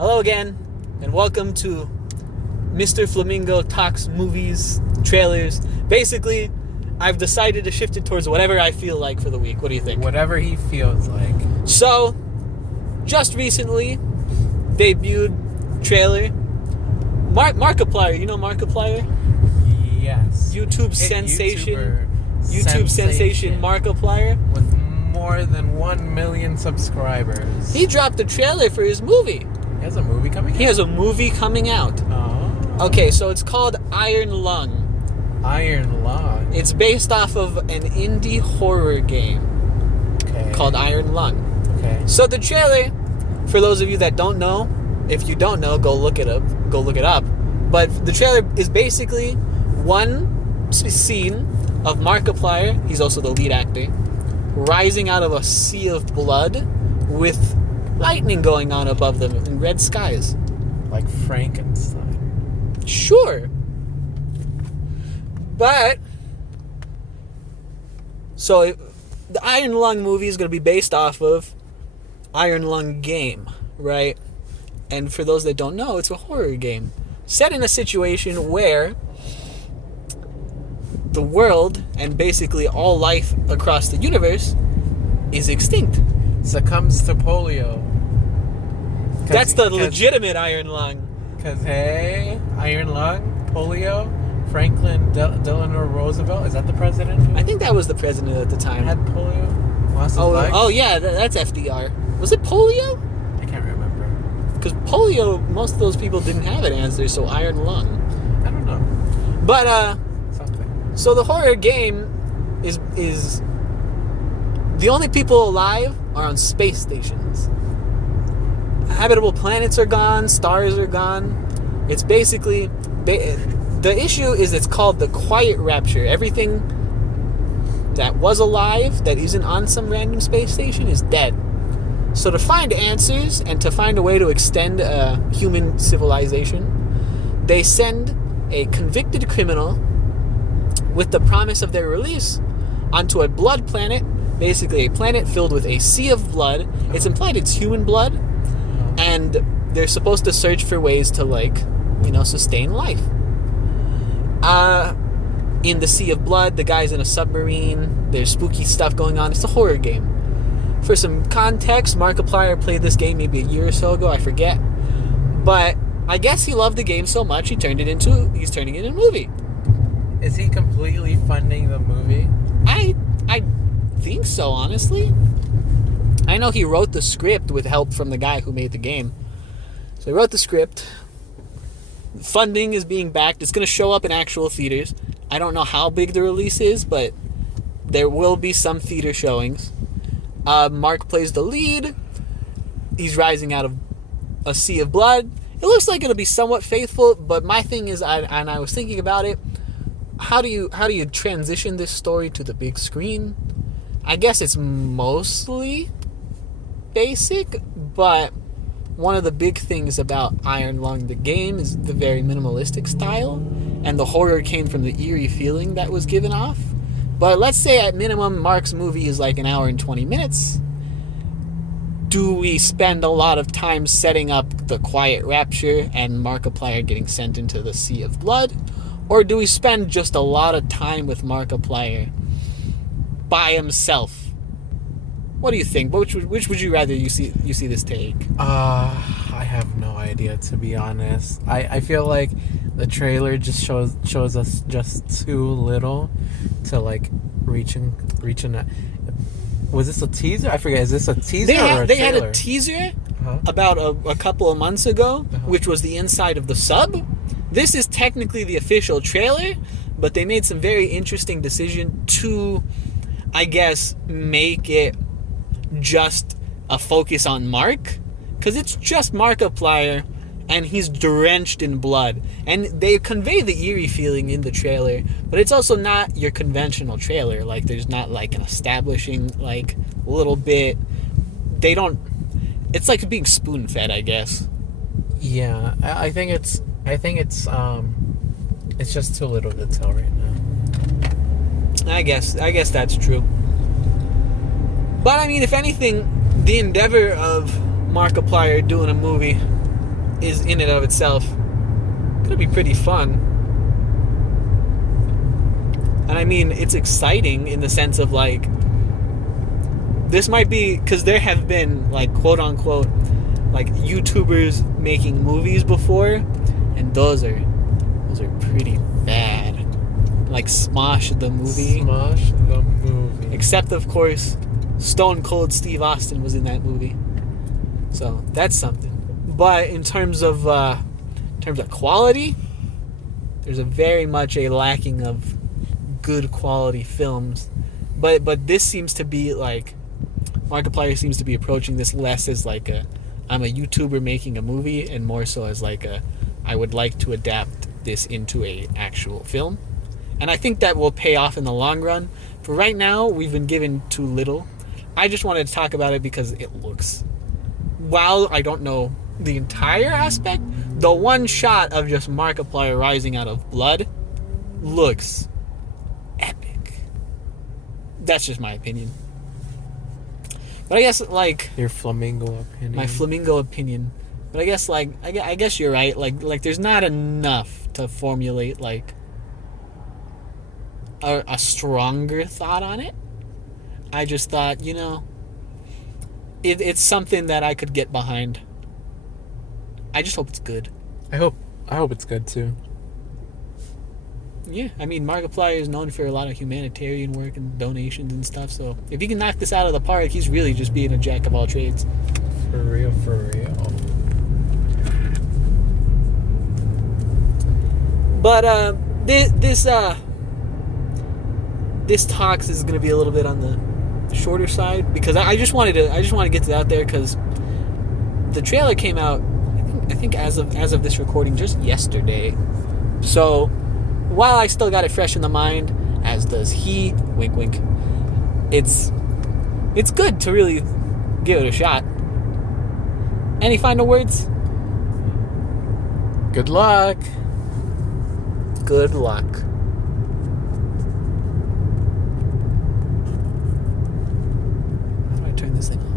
Hello again, and welcome to Mr.Flamingo Talks Movies, Trailers. Basically, I've decided to shift it towards whatever I feel like for the week. What do you think? Whatever he feels like. So, just recently, debuted trailer. Markiplier, you know Markiplier? Yes. YouTube sensation Markiplier. With more than 1 million subscribers. He dropped a trailer for his movie. He has a movie coming out? He has a movie coming out. Oh. Okay, so it's called Iron Lung. Iron Lung. It's based off of an indie horror game called Iron Lung. Okay. So the trailer, for those of you that don't know, if you don't know, go look it up. But the trailer is basically one scene of Markiplier, he's also the lead actor, rising out of a sea of blood with lightning going on above them in red skies. Like Frankenstein. Sure. But, so the Iron Lung movie is going to be based off of Iron Lung game, right? And for those that don't know, it's a horror game set in a situation where the world and basically all life across the universe is extinct. Succumbs to polio. That's the legitimate Iron Lung. Because, hey, Iron Lung, polio, Franklin Delano Roosevelt, is that the president? I think that was the president at the time. Had polio? Lost his legs? Oh yeah, that's FDR. Was it polio? I can't remember. Because polio, most of those people didn't have an answer, so Iron Lung. I don't know. But, Something. so the horror game is the only people alive are on space stations. Habitable planets are gone, stars are gone. It's basically, the issue is it's called the quiet rapture. Everything that was alive that isn't on some random space station is dead. So to find answers and to find a way to extend human civilization, they send a convicted criminal with the promise of their release onto a blood planet, basically a planet filled with a sea of blood. It's implied it's human blood, and they're supposed to search for ways to, sustain life. In the sea of blood, the guy's in a submarine, there's spooky stuff going on. It's a horror game. For some context, Markiplier played this game maybe a year or so ago, I forget. But I guess he loved the game so much he's turning it into a movie. Is he completely funding the movie? I think so, honestly. I know he wrote the script with help from the guy who made the game. So he wrote the script. Funding is being backed. It's going to show up in actual theaters. I don't know how big the release is, but there will be some theater showings. Mark plays the lead. He's rising out of a sea of blood. It looks like it'll be somewhat faithful, but my thing is, I was thinking about it. How do you transition this story to the big screen? I guess it's mostly basic, but one of the big things about Iron Lung, the game, is the very minimalistic style, and the horror came from the eerie feeling that was given off. But let's say at minimum, Mark's movie is like an hour and 20 minutes. Do we spend a lot of time setting up the quiet rapture and Markiplier getting sent into the sea of blood? Or do we spend just a lot of time with Markiplier by himself? What do you think? Which would you rather you see this take? I have no idea, to be honest. I feel like the trailer just shows us just too little to reaching that. Was this a teaser? I forget. Is this a teaser or a trailer? They had a teaser about a couple of months ago, which was the inside of the sub. This is technically the official trailer, but they made some very interesting decision to, I guess, make it just a focus on Mark, because it's just Markiplier and he's drenched in blood, and they convey the eerie feeling in the trailer, but it's also not your conventional trailer. There's not an establishing little bit. It's like being spoon-fed, I guess. Yeah, I think it's just too little to tell right now. I guess that's true. But I mean, if anything, the endeavor of Markiplier doing a movie is in and of itself gonna be pretty fun. And I mean, it's exciting in the sense of like, this might be, because there have been like quote unquote like YouTubers making movies before, and those are pretty bad. Like Smosh the movie. Smosh the movie. Except of course, Stone Cold Steve Austin was in that movie, so that's something. But in terms of quality, there's a very much a lacking of good quality films. But this seems to be like, Markiplier seems to be approaching this less as like I'm a YouTuber making a movie, and more so as like I would like to adapt this into a actual film. And I think that will pay off in the long run. For right now, we've been given too little. I just wanted to talk about it because it looks, while I don't know the entire aspect, the one shot of just Markiplier rising out of blood looks epic. That's just my opinion. But I guess like Your flamingo opinion. my flamingo opinion. But I guess like I guess you're right. Like there's not enough to formulate like a stronger thought on it. I just thought, you know, it's something that I could get behind. I just hope it's good. I hope it's good too. Yeah, I mean, Markiplier is known for a lot of humanitarian work and donations and stuff, so if he can knock this out of the park, he's really just being a jack of all trades. For real, for real. But this talks is going to be a little bit on the shorter side, because I just want to get it out there, because the trailer came out I think as of this recording just yesterday. So while I still got it fresh in the mind, as does he, wink wink, it's good to really give it a shot. Any final words? Good luck. Good luck. How do I turn this thing on?